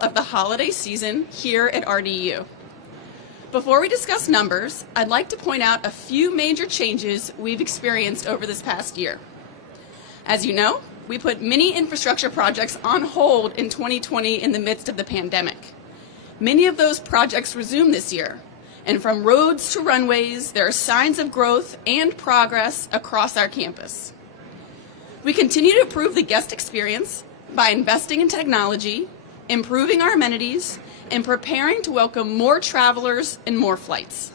of the holiday season here at RDU. Before we discuss numbers, I'd like to point out a few major changes we've experienced over this past year. As you know, we put many infrastructure projects on hold in 2020 in the midst of the pandemic. Many of those projects resume this year, and from roads to runways, there are signs of growth and progress across our campus. We continue to improve the guest experience by investing in technology, improving our amenities, and preparing to welcome more travelers and more flights.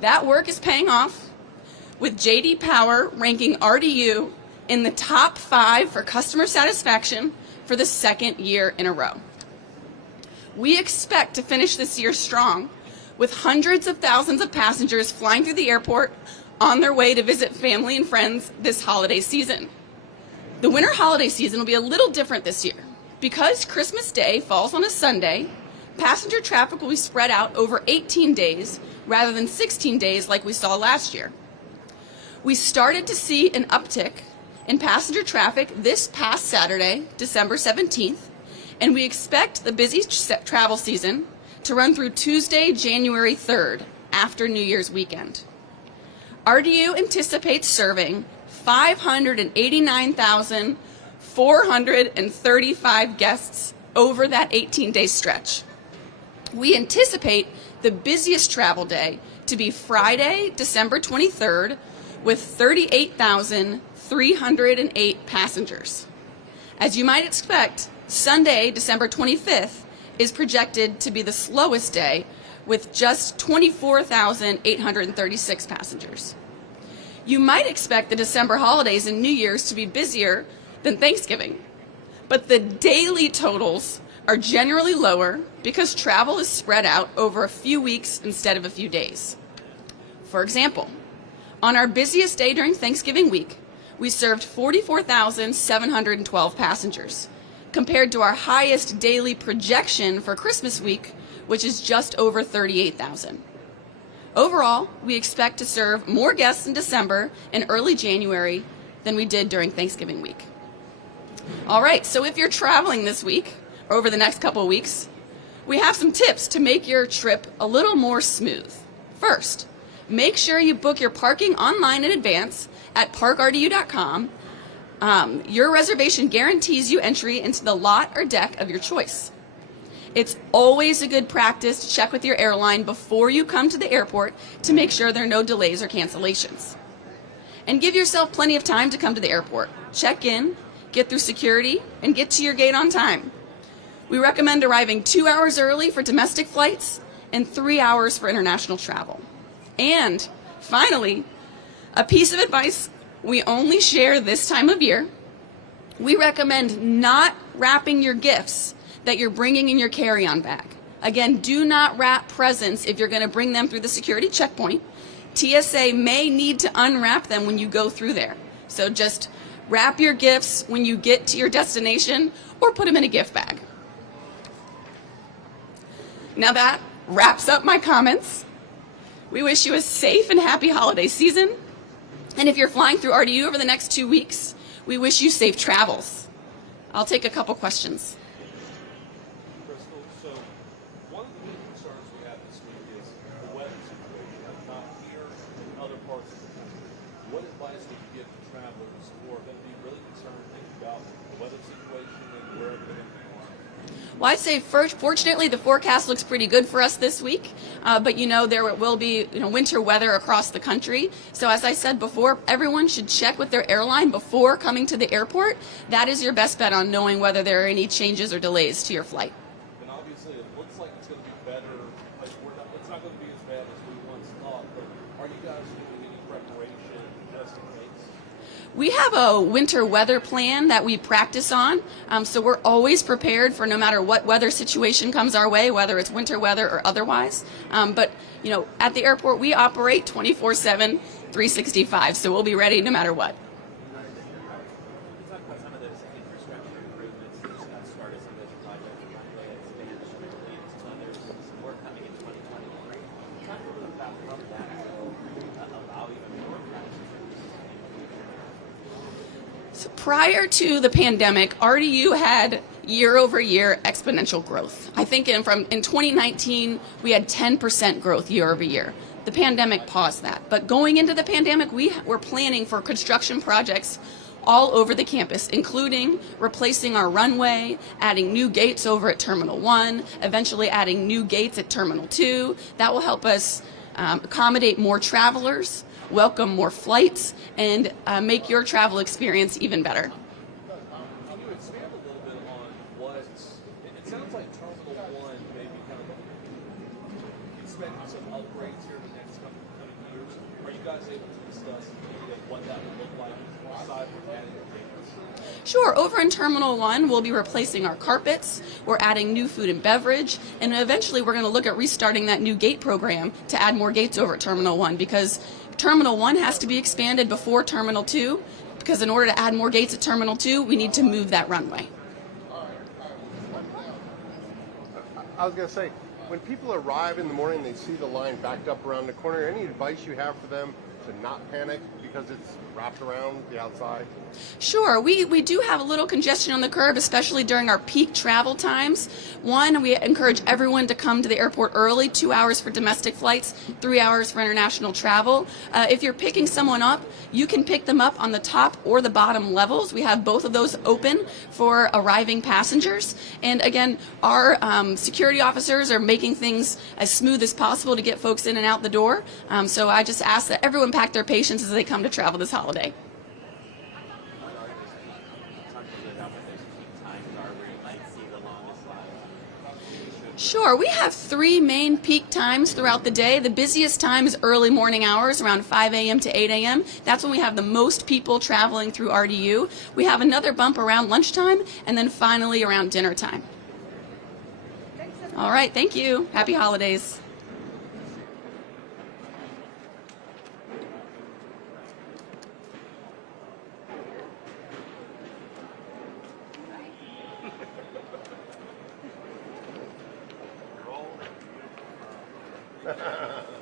That work is paying off, with J.D. Power ranking RDU in the top 5 for customer satisfaction for the second year in a row. We expect to finish this year strong, with hundreds of thousands of passengers flying through the airport on their way to visit family and friends this holiday season. The winter holiday season will be a little different this year. Because Christmas Day falls on a Sunday, passenger traffic will be spread out over 18 days rather than 16 days like we saw last year. We started to see an uptick in passenger traffic this past Saturday, December 17th, and we expect the busy travel season to run through Tuesday, January 3rd, after New Year's weekend. RDU anticipates serving 589,435 guests over that 18-day stretch. We anticipate the busiest travel day to be Friday, December 23rd, with 38,308 passengers. As you might expect, Sunday, December 25th, is projected to be the slowest day with just 24,836 passengers. You might expect the December holidays and New Year's to be busier than Thanksgiving, but the daily totals are generally lower because travel is spread out over a few weeks instead of a few days. For example, on our busiest day during Thanksgiving week, we served 44,712 passengers, compared to our highest daily projection for Christmas week, which is just over 38,000. Overall, we expect to serve more guests in December and early January than we did during Thanksgiving week. All right, so if you're traveling this week, or over the next couple of weeks, we have some tips to make your trip a little more smooth. First, make sure you book your parking online in advance at parkrdu.com. Your reservation guarantees you entry into the lot or deck of your choice. It's always a good practice to check with your airline before you come to the airport to make sure there are no delays or cancellations. And give yourself plenty of time to come to the airport. Check in, get through security, and get to your gate on time. We recommend arriving 2 hours early for domestic flights and 3 hours for international travel. And finally, a piece of advice we only share this time of year: we recommend not wrapping your gifts that you're bringing in your carry-on bag. Again, do not wrap presents if you're going to bring them through the security checkpoint. TSA may need to unwrap them when you go through there. So just wrap your gifts when you get to your destination or put them in a gift bag. Now that wraps up my comments. We wish you a safe and happy holiday season. And if you're flying through RDU over the next 2 weeks, we wish you safe travels. I'll take a couple questions. Crystal, so one of the big concerns we have this week is the weather situation, not here in other parts of the country. What advice would you give to travelers who are going to be really concerned thinking about the weather situation and wherever they're going to be flying? Well, I'd say fortunately the forecast looks pretty good for us this week, but there will be winter weather across the country. So as I said before, everyone should check with their airline before coming to the airport. That is your best bet on knowing whether there are any changes or delays to your flight. And obviously it looks like it's going to be better. It's not going to be as bad as we once thought, but are you guys doing any preparation just in case? We have a winter weather plan that we practice on, so we're always prepared for no matter what weather situation comes our way, whether it's winter weather or otherwise. But at the airport we operate 24/7, 365, so we'll be ready no matter what. Prior to the pandemic, RDU had year-over-year exponential growth. I think in 2019, we had 10% growth year-over-year. The pandemic paused that. But going into the pandemic, we were planning for construction projects all over the campus, including replacing our runway, adding new gates over at Terminal 1, eventually adding new gates at Terminal 2. That will help us accommodate more travelers, welcome more flights, and make your travel experience even better. Can you expand a little bit on what it sounds like Terminal 1 may be kind of expecting some upgrades here in the next coming years. Are you guys able to discuss maybe what that would look like aside from adding the gates? Sure. Over in Terminal 1, we'll be replacing our carpets. We're adding new food and beverage. And eventually, we're going to look at restarting that new gate program to add more gates over at Terminal 1, because Terminal 1 has to be expanded before Terminal 2, because in order to add more gates at Terminal 2, we need to move that runway. I was going to say, when people arrive in the morning, they see the line backed up around the corner. Any advice you have for them to not panic because it's wrapped around the outside? Sure. We do have a little congestion on the curb, especially during our peak travel times. One, we encourage everyone to come to the airport early, 2 hours for domestic flights, 3 hours for international travel. If you're picking someone up, you can pick them up on the top or the bottom levels. We have both of those open for arriving passengers. And again, our security officers are making things as smooth as possible to get folks in and out the door. So I just ask that everyone pack their patience as they come to travel this holiday. Sure. We have 3 main peak times throughout the day. The busiest time is early morning hours, around 5 a.m. to 8 a.m. That's when we have the most people traveling through RDU. We have another bump around lunchtime, and then finally around dinner time. All right. Thank you. Happy holidays. Ha ha ha.